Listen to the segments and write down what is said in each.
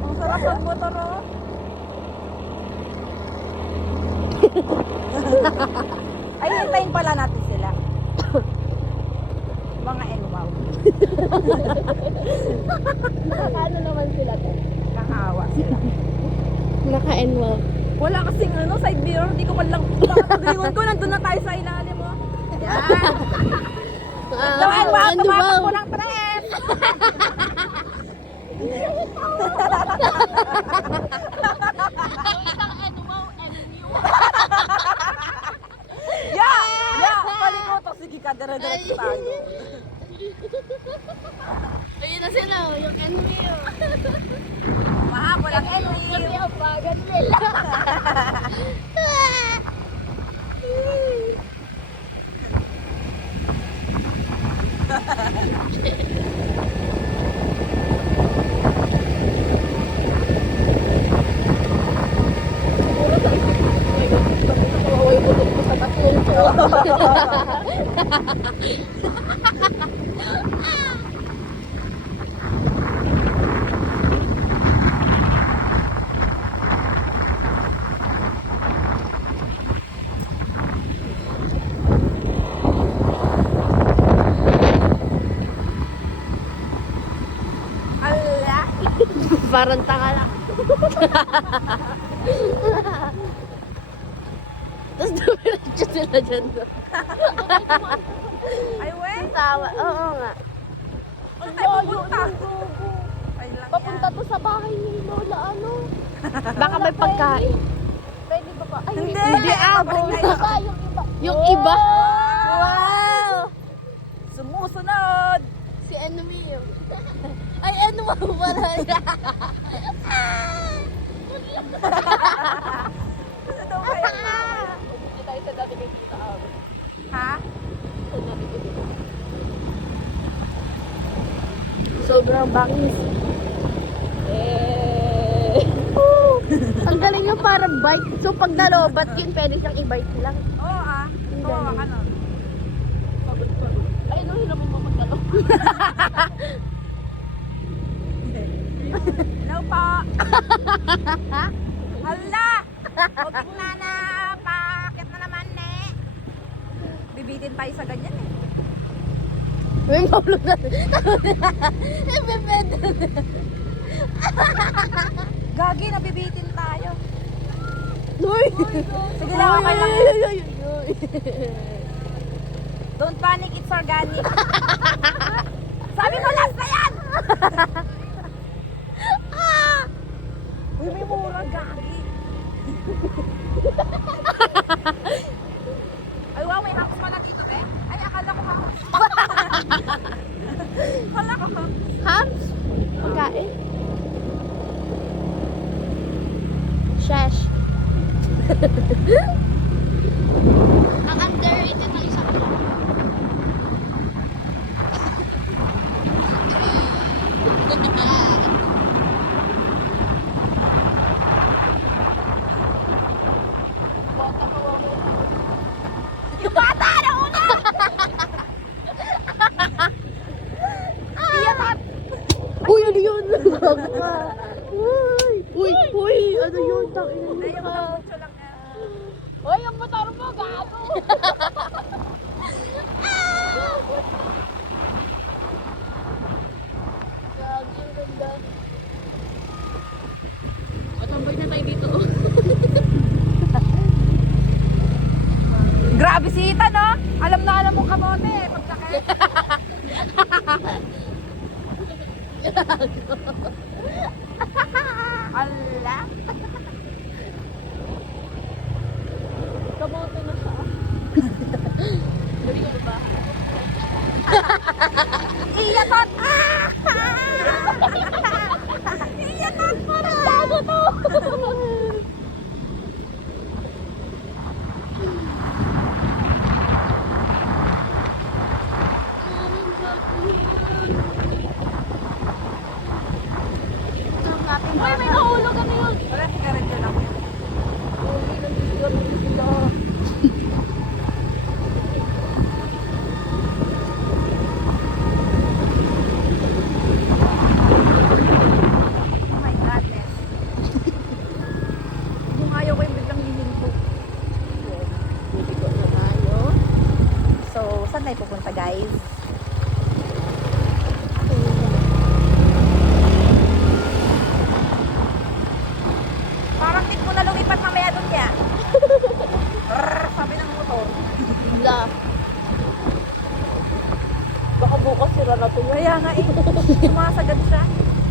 Ang sarap ng motor, oh. Ay, hintayin pala natin sila. Mga enwaw. Nakakaano naman sila to? Kakawa sila. Naka-enwal. Wala kasing side mirror. Hindi ko man lang paglingon ko. Nandun na tayo sa ilalim, oh. Yan. So, enwaw, tumatakbo ng tres. Yeah! Yeah! Palikoto. Sige ka, dire-diretso tayo. Ayun na sila, oh, yung enwheel. Mahabol ang enwheel. Kasi ang bagan nila. Ala! Parang tanga lang. Tapos dumiretso sila dyan doon. Ay, we? Tawa, oo nga. Saan tayo pupunta? Ay, lang Papunta yan. to sa bahay ni Lola, ano? Baka may pagkain. Pwede ba ba? Ay, Hindi! Hindi, Babalik na yun. Iba, yung iba. Yung iba? Wow! Sumusunod! Si Enemy yun. Ay, ano ba pala? Ano daw kayo? Hindi tayo sa dati kayo dito. Ha? Sobrang bangis. Ang galing yung parang bike. So pag nalobat yun, pwede siyang i-bike lang. Oo, ah. Oo, ano? Ay, no, hiramin mo magdalo. Hello po! Hala! Huwag na na! Pakit na naman, ne! Bibitin tayo sa ganyan, eh. May maulog na. Bebed. Gagi, nabibitin tayo. Uy! Sige lang, okay lang. Uy! Don't panic, it's organic. Sabi mo, last na yan! Uy, may mura, gagi. Ay, wow, may hams pala dito, be. Ay, akala ko hams. Akala ko hams. Hams? Pagkain? Shesh. Ang underrated ng isang to. Yung bata na una! Iyakat! Uy, ano yun? Uy, uy, ano yun? Tangina Ay, niyo yung ka. kabutso lang. Uy, ang motor mo, gago! Gagi, ang ganda. Matambay na tayo dito. Grabe si Ethan, no? Alam na alam mo kamote, pagkakit. Ala. Kamote na siya. Dali ka ba? Iyakat! Iyakat! Parang bago to! Uy, may nahulog ano yun? Wala, sigarilyo lang. Uy, nandito sila. pupunta, guys. Parang tip mo na lumipat mamaya doon kaya. Sabi ng motor. Wala. Baka bukas sila na to. Kaya nga eh. Sumasagad siya.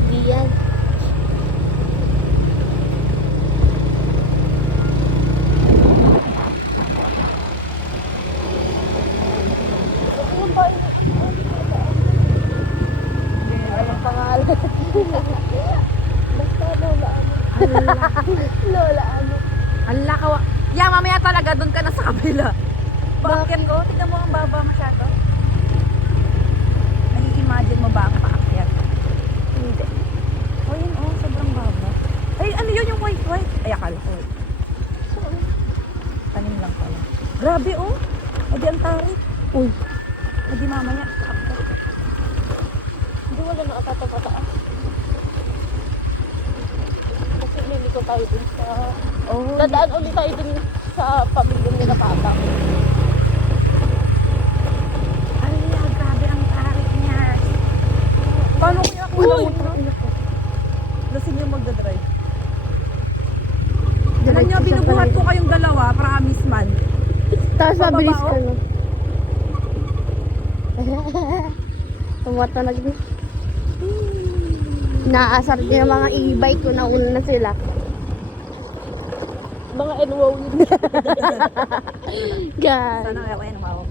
Hindi yan. Anong pangalan? Basta Lola ano. Lola ano. Hala ka. Yeah, mamaya talaga doon ka na sa kabila. Bakit ko? Tignan mo ang baba masyado. Nag-imagine mo ba ang paakyat? Hindi. Oh, yun oh. Sobrang baba. Ay, ano yun yung white? Ay, akala ko. Tanim lang pala. Grabe oh. O di ang tarik. Uy. O di mamaya. Akto. Hindi wala nakatapataas. Kasi liliko tayo dun sa... Oh, Dadaan ulit tayo dun sa pamilya nila Papa. Ala, grabe ang tarik niya. Paano kaya kung lasing yung magdadrive? Alam niyo, binubuhat ko kayong dalawa, promise man. Tapos mabilis Pababa, ka oh. no? Tumata na din. Naasar din ang mga e-bike ko, nauna na sila. Mga NWOW yun. God. Sana LN, wow.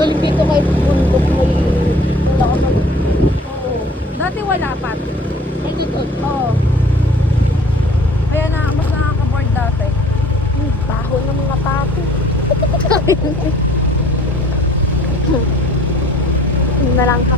Galing dito kahit bundok may wala ka mag... Dati wala pa. Ay, dito. Oo. Kaya na, mas nakaka-board dati. Baho ng mga pato. Yun na lang ka.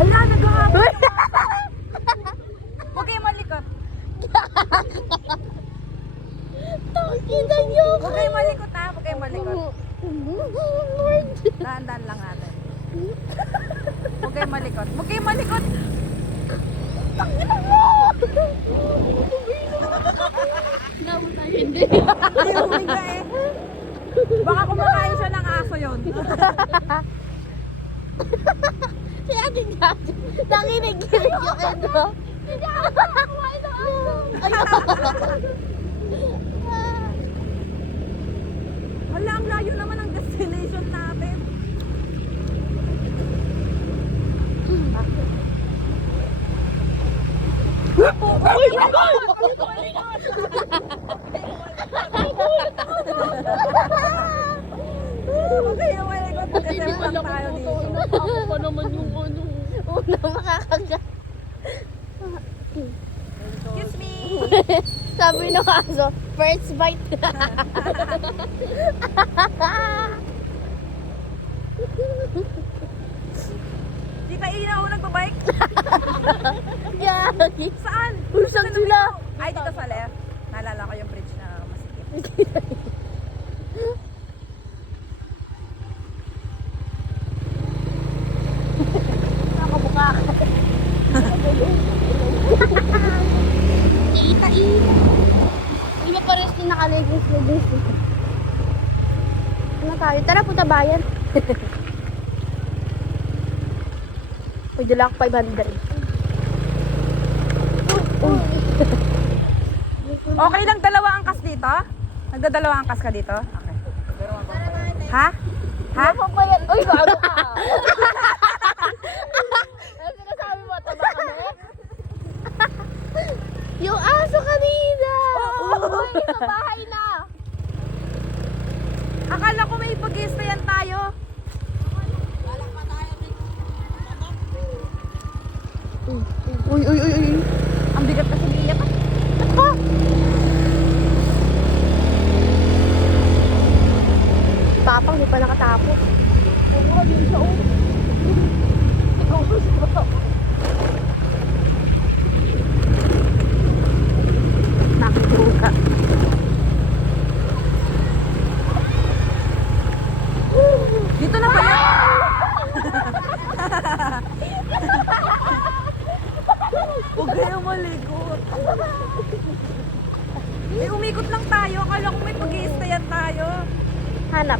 Hala, nag-ahapon. Huwag kayo malikot. Kita niyo ako. Huwag kayo malikot ha. Huwag kayo malikot. Lord. Dahan-dahan lang natin. Huwag kayo malikot. Huwag kayo malikot. Naman tayo hindi. Ayaw humiga eh. Baka kumakain siya ng aso yun. Si Ate Jaja, nakinig-kinig yung ito. Hindi ako kumain ng aso. Hala, ang layo naman ang destination natin. Huwag kayo malikot. Kasi lang tayo dito. Ako pa naman yung ano. Una makakagat. Kiss me. Sabi ng aso, first bite. Tita Ina, ako nagbabike. Yagi. Saan? Usang sila. Ay, dito sa left. Naalala ko yung bridge na masikip. Nakabuka ka. Tita Ina. Di ba pares din nakalegos na dito? Ano tayo? Tara, punta bayan. Pwede lang 500. Okay lang dalawa angkas dito? Nagdadalawa angkas ka dito? Okay. Ha? Ha? Ano pa yan? Uy, bago ka! Ano sinasabi mo? Tama kami? Yung aso kanina! Uy, sa bahay na! Akala ko may pag-i-stayan tayo. Uy, uy, uy, uy! Ang bigat kasi niya pa. Ah! pa nakatapos. Nakituka. Dito na pala. Huwag kayong malikot. Eh, umikot lang tayo. Akala ko may mag-i-stayan tayo. Hanap.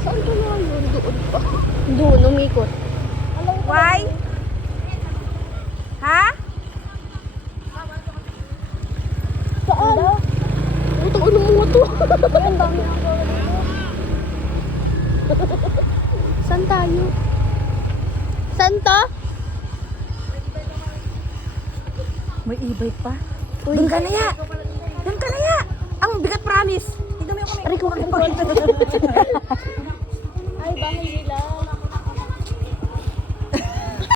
Saan ka na yun? Doon pa. Doon, umikot. Why? Ha? Saan? Ito, ano mo ito? Ang dami ng Saan tayo? Saan to? May e-bike pa. Uy. Doon ka na ya. Doon ka na ya. Ang bigat promise. Tignan mo yung kamay. Aray ko. Ay, bahay nila.